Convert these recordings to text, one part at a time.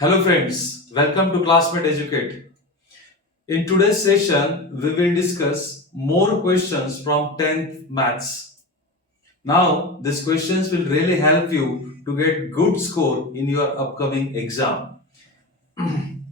Hello friends, welcome to Classmate Educate. In today's session, we will discuss more questions from 10th Maths. Now, these questions will really help you to get good score in your upcoming exam. In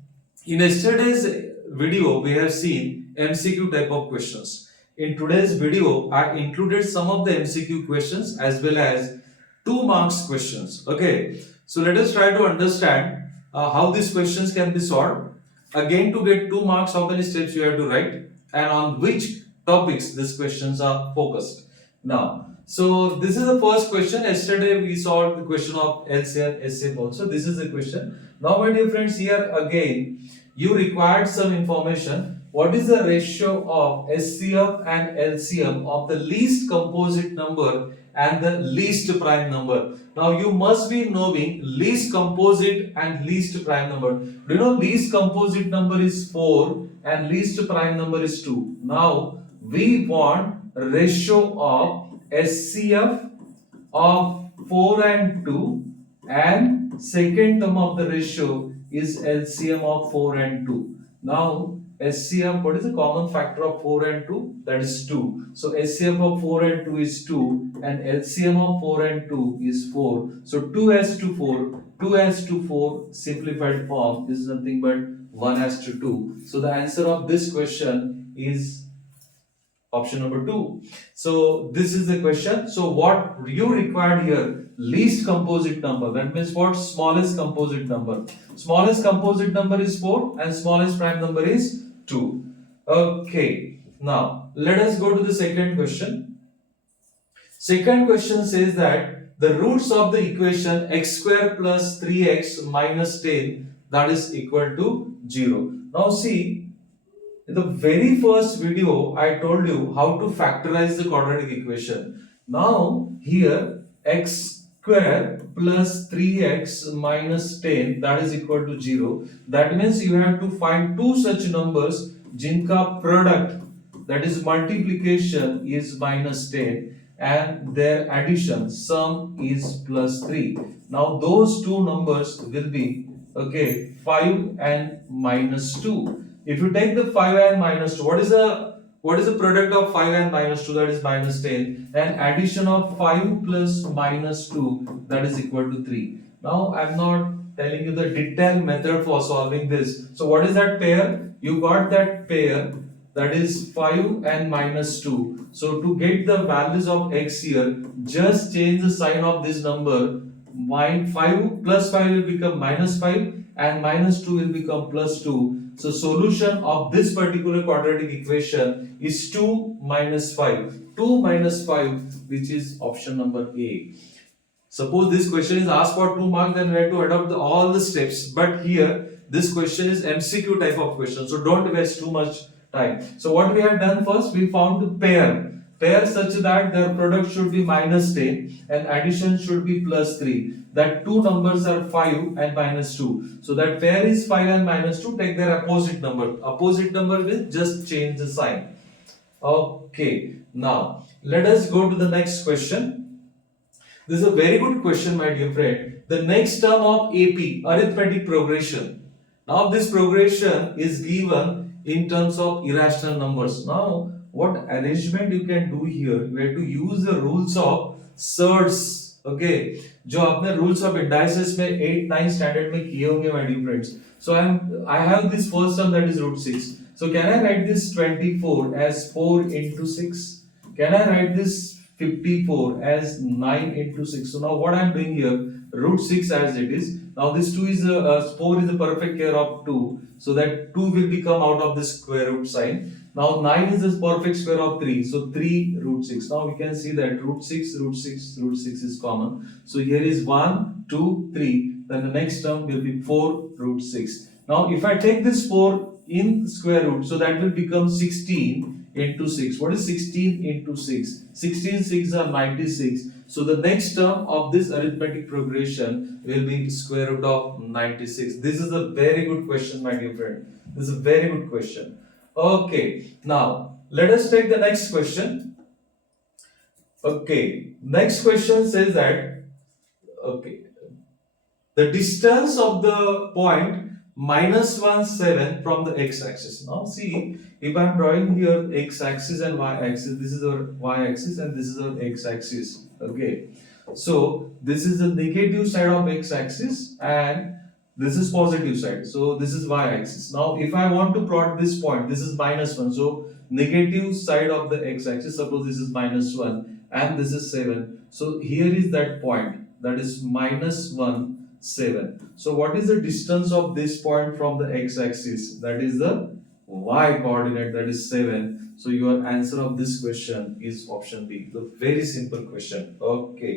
yesterday's video, we have seen MCQ type of questions. In today's video, I included some of the MCQ questions as well as 2 marks questions. Okay, so let us try to understand how these questions can be solved. Again, to get 2 marks, how many steps you have to write and on which topics these questions are focused. Now, so this is the first question. Yesterday we solved the question of LCR, SCF also. This is the question. Now, my dear friends, here again you required some information. What is the ratio of SCF and LCM of the least composite number and the least prime number? Now you must be knowing least composite and least prime number. Do you know least composite number is 4 and least prime number is 2? Now we want ratio of SCF of 4 and 2, and second term of the ratio is LCM of 4 and 2. Now SCF, what is the common factor of 4 and 2? That is 2. So SCF of 4 and 2 is 2 and LCM of 4 and 2 is 4. So 2 has to 4, 2 has to 4, simplified form is nothing but 1 has to 2. So the answer of this question is option number 2. So this is the question. So what you required here, least composite number. That means what? Smallest composite number. Smallest composite number is 4 and smallest prime number is 2. Okay. Now let us go to the second question. Second question says that the roots of the equation x square plus 3x minus 10, that is equal to 0. Now see, in the very first video, I told you how to factorize the quadratic equation. Now, here x square plus 3x minus 10, that is equal to 0. That means you have to find two such numbers jinka product, that is multiplication, is minus 10 and their addition sum is plus 3. Now those two numbers will be 5 and minus 2. If you take the 5 and minus 2, what is the product of 5 and minus 2? That is minus 10. And addition of 5 plus minus 2, that is equal to 3. Now I am not telling you the detailed method for solving this. So what is that pair? You got that pair, that is 5 and minus 2. So to get the values of x here, just change the sign of this number. 5 plus 5 will become minus 5 and minus 2 will become plus 2. So solution of this particular quadratic equation is 2 minus 5. 2 minus 5, which is option number A. Suppose this question is asked for 2 marks, then we have to adopt all the steps. But here, this question is MCQ type of question. So don't waste too much time. So what we have done first, we found the pair. Pair such that their product should be minus 10 and addition should be plus 3. That two numbers are 5 and minus 2. So that pair is 5 and minus 2. Take their opposite number. Opposite number will just change the sign. Okay. Now, let us go to the next question. This is a very good question, my dear friend. The next term of AP, arithmetic progression. Now, this progression is given in terms of irrational numbers. Now, what arrangement you can do here? You have to use the rules of surds. Okay, जो आपने rules of indices में 8 9 standard में किए होंगे my dear friends. So I have this first term, that is root 6. So can I write this 24 as 4 into 6? Can I write this 54 as 9 into 6? So now what I am doing here, root 6 as it is. Now this 2 is 4 is a perfect pair of 2. So that 2 will become out of the square root sign. Now 9 is the perfect square of 3. So 3 root 6. Now we can see that root 6, root 6, root 6 is common. So here is 1, 2, 3. Then the next term will be 4 root 6. Now if I take this 4 in square root, so that will become 16 into 6. What is 16 into 6? 16 6 are 96. So the next term of this arithmetic progression will be square root of 96. This is a very good question, my dear friend. This is a very good question. Okay, now let us take the next question. Okay, next question says that, okay, the distance of the point -1, 7 from the x-axis. Now see, if I am drawing here x-axis and y-axis, this is our y-axis and this is our x-axis. Okay, so this is the negative side of x-axis and this is positive side. So this is y-axis. Now if I want to plot this point, this is -1. So negative side of the x-axis, suppose this is -1 and this is 7. So here is that point, that is -1, 7. So what is the distance of this point from the x-axis? That is the y coordinate, that is 7. So your answer of this question is option B. The very simple question. Okay.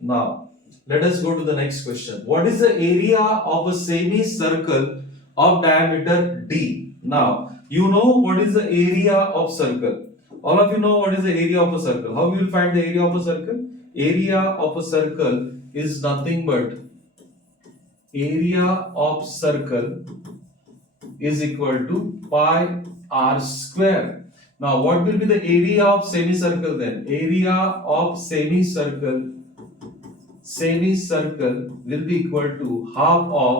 Now let us go to the next question. What is the area of a semicircle of diameter D? Now you know what is the area of circle. All of you know what is the area of a circle. How you will find the area of a circle? Area of a circle is nothing but area of circle is equal to pi r square. Now what will be the area of semicircle then? Area of semicircle will be equal to half of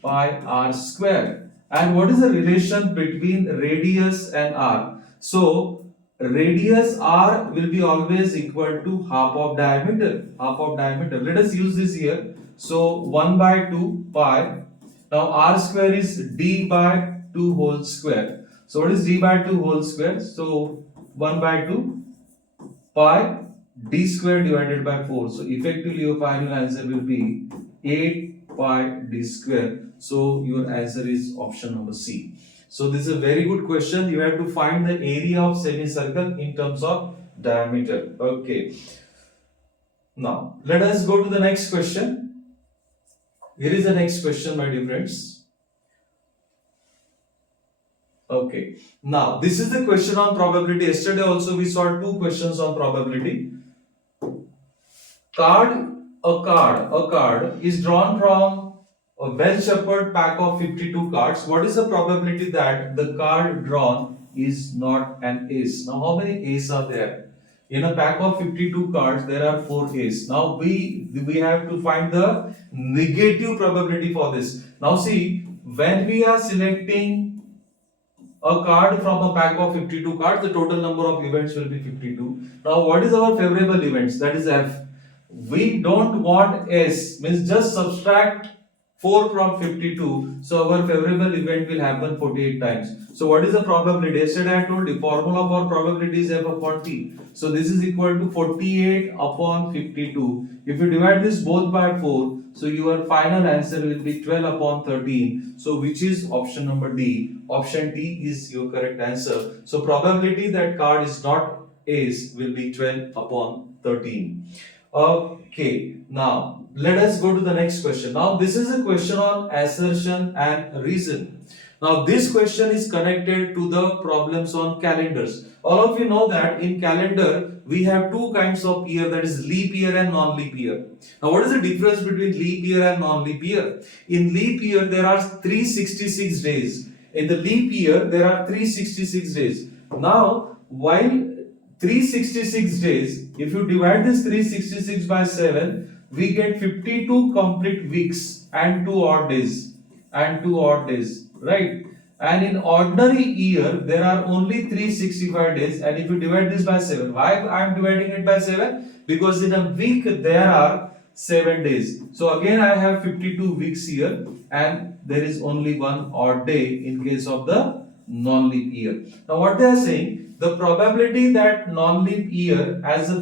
pi r square. And what is the relation between radius and r? So radius r will be always equal to half of diameter. Let us use this here. So 1/2 pi. Now r square is d by 2 whole square. So what is d by 2 whole square? So 1/2 pi d square divided by 4. So effectively your final answer will be 8 pi d square. So your answer is option number C. So this is a very good question. You have to find the area of semicircle in terms of diameter. Okay. Now let us go to the next question. Here is the next question, my dear friends. Okay. Now this is the question on probability. Yesterday also we saw 2 questions on probability. A card is drawn from a well-shuffled pack of 52 cards. What is the probability that the card drawn is not an ace? Now how many aces are there? In a pack of 52 cards, there are 4 aces. Now we have to find the negative probability for this. Now see, when we are selecting a card from a pack of 52 cards, the total number of events will be 52. Now what is our favorable events? That is F. We don't want S, means just subtract 4 from 52. So our favorable event will happen 48 times. So what is the probability? Yesterday I told you formula for probability is F upon T. So this is equal to 48 upon 52. If you divide this both by 4, so your final answer will be 12 upon 13. So which is option number D. Option D is your correct answer. So probability that card is not ace will be 12 upon 13. Okay, now let us go to the next question. Now this is a question on assertion and reason. Now this question is connected to the problems on calendars. All of you know that in calendar we have 2 kinds of year, that is leap year and non-leap year. Now what is the difference between leap year and non-leap year? In leap year there are 366 days. In the leap year there are 366 days. Now while 366 days, if you divide this 366 by 7, we get 52 complete weeks and 2 odd days. Right? And in ordinary year, there are only 365 days, and if you divide this by 7, why I am dividing it by 7? Because in a week there are 7 days. So again I have 52 weeks here, and there is only 1 odd day in case of the non-leap year. Now what they are saying, the probability that non-leap year has a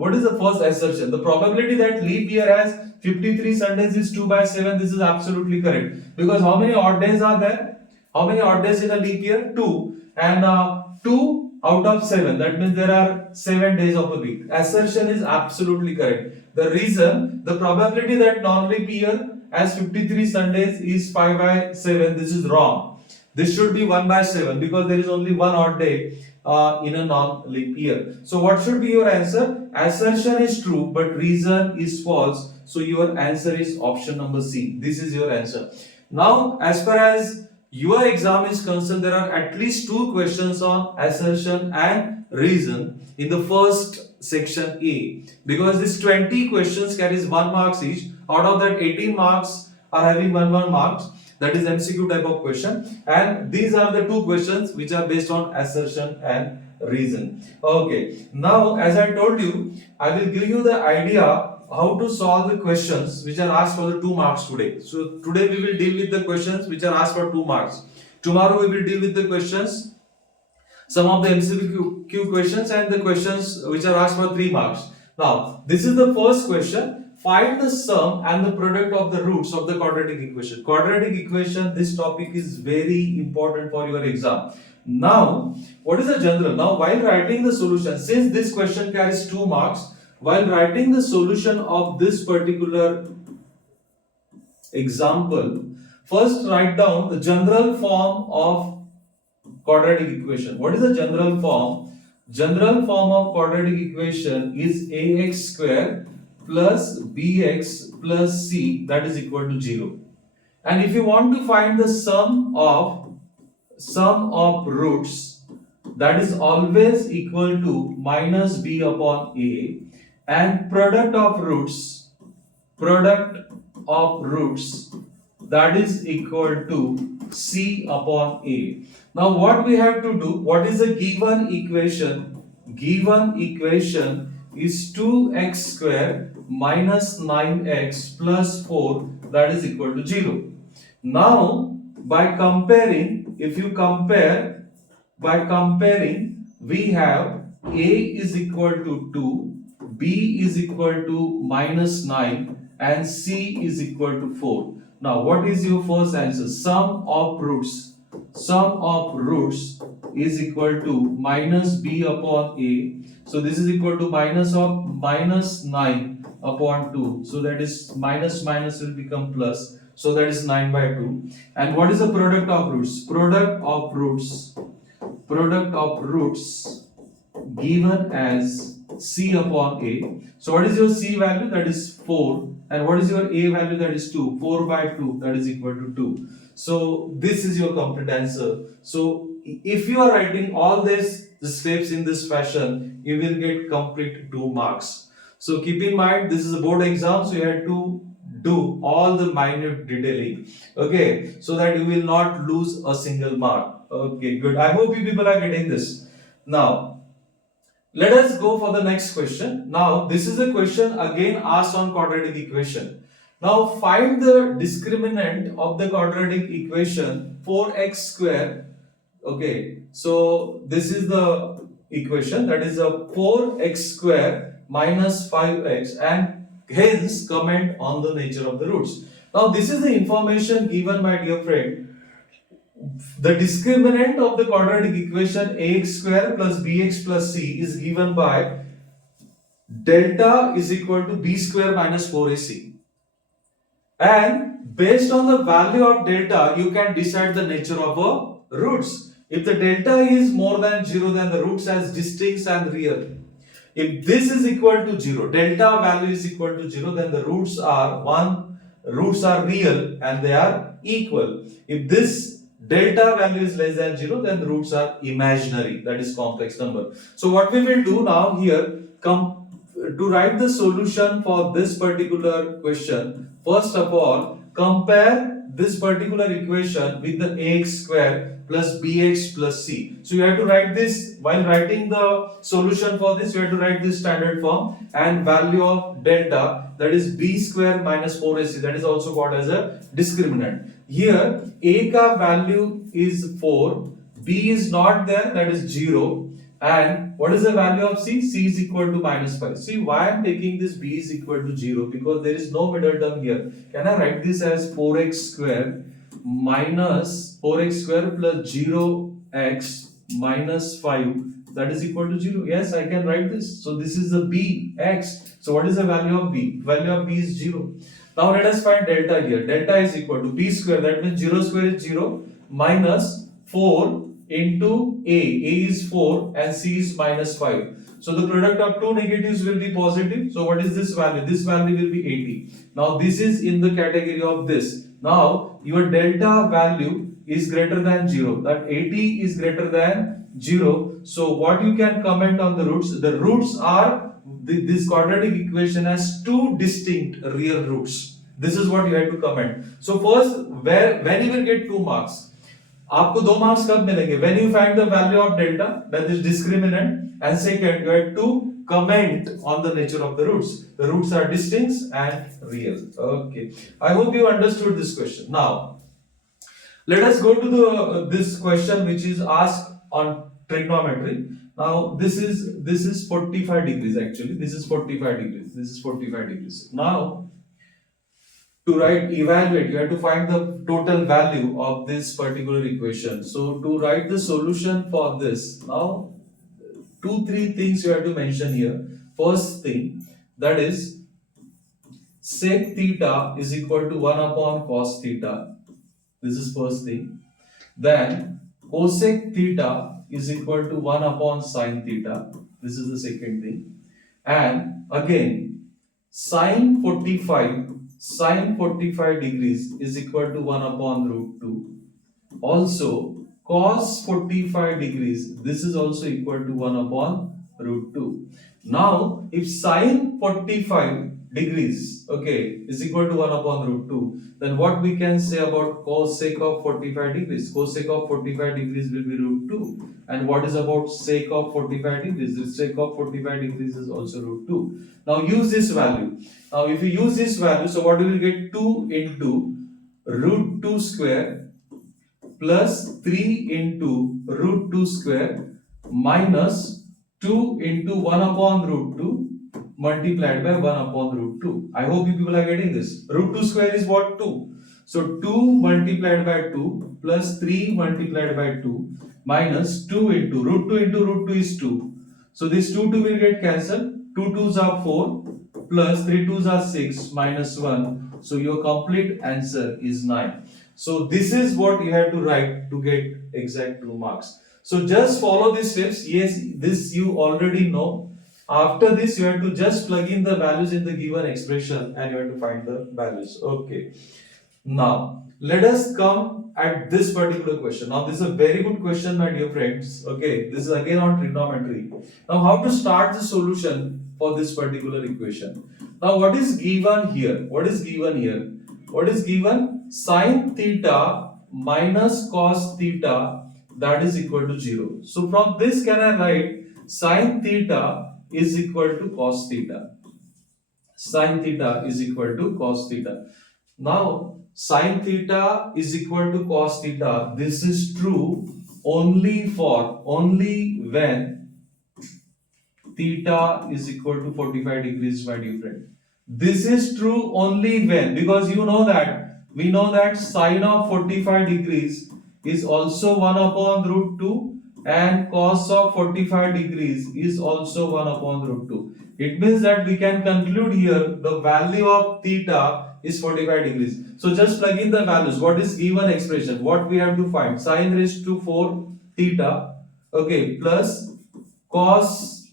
what is the first assertion? The probability that leap year has 53 Sundays is 2 by 7. This is absolutely correct. Because how many odd days are there? How many odd days in a leap year? 2. And 2 out of 7. That means there are 7 days of a week. Assertion is absolutely correct. The reason, the probability that non-leap year has 53 Sundays is 5 by 7. This is wrong. This should be 1 by 7 because there is only 1 odd day in a non-leap year. So what should be your answer? Assertion is true but reason is false. So your answer is option number C. This is your answer. Now as far as your exam is concerned, there are at least 2 questions on assertion and reason in the first section A. Because this 20 questions carries 1 marks each. Out of that, 18 marks are having 1 marks. That is MCQ type of question. And these are the two questions which are based on assertion and reason. Okay. Now, as I told you, I will give you the idea how to solve the questions which are asked for the 2 marks today. So today we will deal with the questions which are asked for 2 marks. Tomorrow we will deal with the questions, some of the MCQ questions and the questions which are asked for 3 marks. Now, this is the first question. Find the sum and the product of the roots of the quadratic equation. Quadratic equation, this topic is very important for your exam. Now, what is the general? Now, while writing the solution, since this question carries 2 marks, while writing the solution of this particular example, first write down the general form of quadratic equation. What is the general form? General form of quadratic equation is ax square plus bx plus c, that is equal to 0. And if you want to find the sum of roots, that is always equal to minus b upon a, and product of roots, that is equal to c upon a. Now what we have to do, what is the given equation? Given equation is 2x square minus 9x plus 4, that is equal to 0. Now by comparing, if you compare, we have a is equal to 2, b is equal to minus 9 and c is equal to 4. Now what is your first answer? Sum of roots is equal to minus b upon a. So this is equal to minus 9 upon 2. So that is minus will become plus. So that is 9 by 2. And what is the product of roots? Product of roots given as c upon a. So what is your c value? That is 4. And what is your a value? That is 2. 4 by 2, that is equal to 2. So this is your complete answer. So if you are writing all these steps in this fashion, you will get complete 2 marks. So keep in mind, this is a board exam, so you have to do all the minute detailing, okay, so that you will not lose a single mark. Okay, good. I hope you people are getting this. Now, let us go for the next question. Now, this is a question again asked on quadratic equation. Now, find the discriminant of the quadratic equation 4x square. Okay, so this is the equation, that is a 4x square minus 5x, and hence comment on the nature of the roots. Now, this is the information given, my dear friend. The discriminant of the quadratic equation ax square plus bx plus c is given by delta is equal to b square minus 4ac. And based on the value of delta, you can decide the nature of a roots. If the delta is more than 0, then the roots as distinct and real. If this is equal to 0, delta value is equal to 0, then the roots are real and they are equal. If this delta value is less than 0, then the roots are imaginary, that is complex number. So what we will do now here, to write the solution for this particular question, first of all, compare this particular equation with the ax square plus bx plus c. So you have to write this, while writing the solution for this, you have to write this standard form, and value of delta, that is b square minus 4ac, that is also called as a discriminant. Here a ka value is 4, b is not there, that is 0, and what is the value of c? C is equal to minus 5. See why I am taking this b is equal to 0, because there is no middle term here. Can I write this as 4x square minus 4x square plus 0x minus 5, that is equal to 0? Yes, I can write this. So this is the b, x. So what is the value of b? Value of b is 0. Now let us find delta here. Delta is equal to b square, that means 0 square is 0, minus 4 into a is 4 and c is minus 5. So the product of two negatives will be positive. So what is this value? This value will be 80. Now this is in the category of this. Now your delta value is greater than 0. That 80 is greater than 0. So what you can comment on the roots? The roots are, this quadratic equation has two distinct real roots. This is what you have to comment. So first, when you will get 2 marks, आपको 2 marks कब मिलेंगे? When you find the value of delta, that is discriminant, and second, you have to comment on the nature of the roots. The roots are distinct and real. Okay, I hope you understood this question. Now, let us go to the this question which is asked on trigonometry. Now this is 45 degrees actually. This is 45 degrees. This is 45 degrees. Now to write evaluate, you have to find the total value of this particular equation. So to write the solution for this, now 2-3 things you have to mention here. First thing, that is sec theta is equal to 1 upon cos theta. This is first thing. Then cosec theta is equal to 1 upon sin theta. This is the second thing. And again, sine 45 degrees is equal to 1 upon root 2. Also, cos 45 degrees, this is also equal to 1 upon root 2. Now, if sine 45 degrees, okay, is equal to 1 upon root 2, then what we can say about cosec of 45 degrees? Cosec of 45 degrees will be root 2. And what is about sec of 45 degrees? The sec of 45 degrees is also root 2. Now use this value. Now if you use this value, so what we will get? 2 into root 2 square plus 3 into root 2 square minus 2 into 1 upon root 2 multiplied by 1 upon root 2. I hope you people are getting this. Root 2 square is what? 2. So 2 multiplied by 2 plus 3 multiplied by 2 minus 2 into root 2 is 2. So this 2 will get cancelled. 2 2s are 4 plus 3 2s are 6 minus 1. So your complete answer is 9. So this is what you have to write to get exact 2 marks. So just follow these steps. Yes, this you already know. After this, you have to just plug in the values in the given expression and you have to find the values. Okay. Now, let us come at this particular question. Now, this is a very good question, my dear friends. Okay. This is again on trigonometry. Now, how to start the solution for this particular equation? Now, what is given here? What is given here? What is given? Sin theta minus cos theta, that is equal to 0. So, from this, can I write sin theta is equal to cos theta. Sin theta is equal to cos theta. Now, sin theta is equal to cos theta. This is true only when theta is equal to 45 degrees, my dear friend. This is true only when, because we know that sine of 45 degrees is also 1 upon root 2 and cos of 45 degrees is also 1 upon root 2. It means that we can conclude here the value of theta is 45 degrees. So just plug in the values. What is given expression? What we have to find? Sine raised to 4 theta, okay, plus cos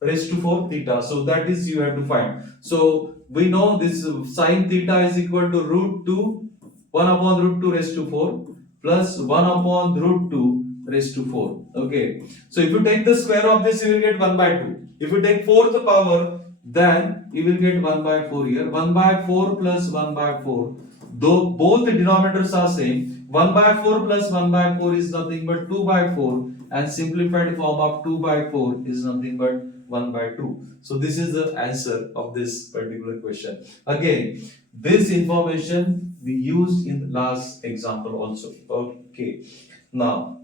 raised to 4 theta. So that is you have to find. So we know this sine theta is equal to root 2, 1 upon root 2 raised to 4 plus 1 upon root 2 raised to 4. Okay. So if you take the square of this, you will get 1 by 2. If you take 4th power, then you will get 1 by 4 here. 1 by 4 plus 1 by 4. Though both the denominators are same, 1 by 4 plus 1 by 4 is nothing but 2 by 4 and simplified form of 2 by 4 is nothing but 1 by 2. So this is the answer of this particular question. Again, this information we used in the last example also. Okay. Now,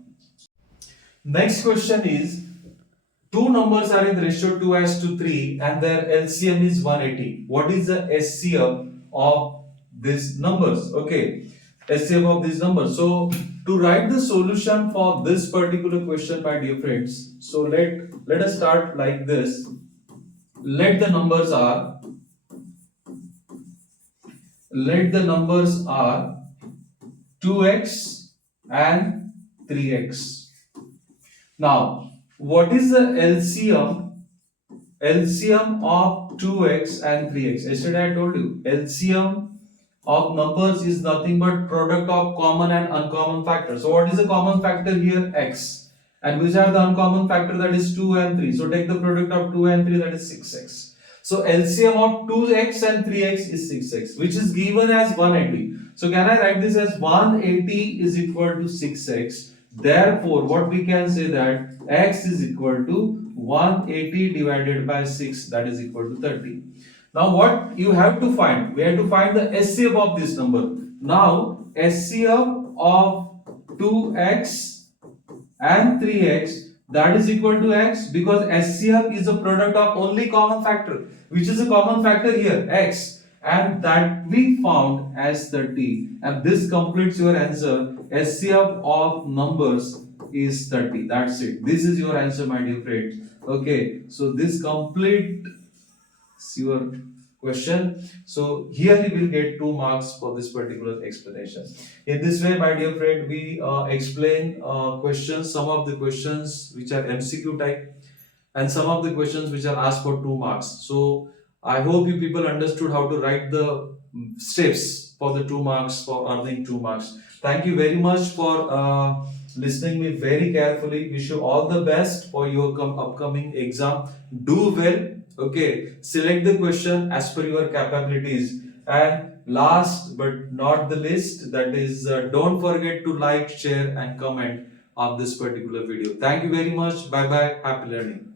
next question is, two numbers are in ratio 2:3 and their LCM is 180. What is the SCM of these numbers? Okay, SCM of these numbers. So to write the solution for this particular question, my dear friends, so let us start like this. Let the numbers are 2x and 3x. Now, what is the LCM of 2x and 3x? Yesterday I told you, LCM of numbers is nothing but product of common and uncommon factors. So what is the common factor here? X. And which are the uncommon factor? That is 2 and 3. So take the product of 2 and 3, that is 6x. So LCM of 2x and 3x is 6x, which is given as 180. So can I write this as 180 is equal to 6x? Therefore, what we can say that x is equal to 180 divided by 6, that is equal to 30. Now what you have to find? We have to find the SCF of this number. Now SCF of 2x and 3x, that is equal to x, because SCF is a product of only common factor, which is a common factor here, x, and that we found as 30, and this completes your answer. SCF of numbers is 30. That's it. This is your answer, my dear friends. Okay, so this completes your question. So here you will get 2 marks for this particular explanation. In this way, my dear friend, we explain questions, some of the questions which are MCQ type and some of the questions which are asked for 2 marks. So I hope you people understood how to write the steps for the 2 marks, for earning 2 marks. Thank you very much for listening me very carefully. Wish you all the best for your upcoming exam. Do well. Okay, select the question as per your capabilities. And last but not the least, that is, don't forget to like, share, and comment on this particular video. Thank you very much. Bye bye. Happy learning.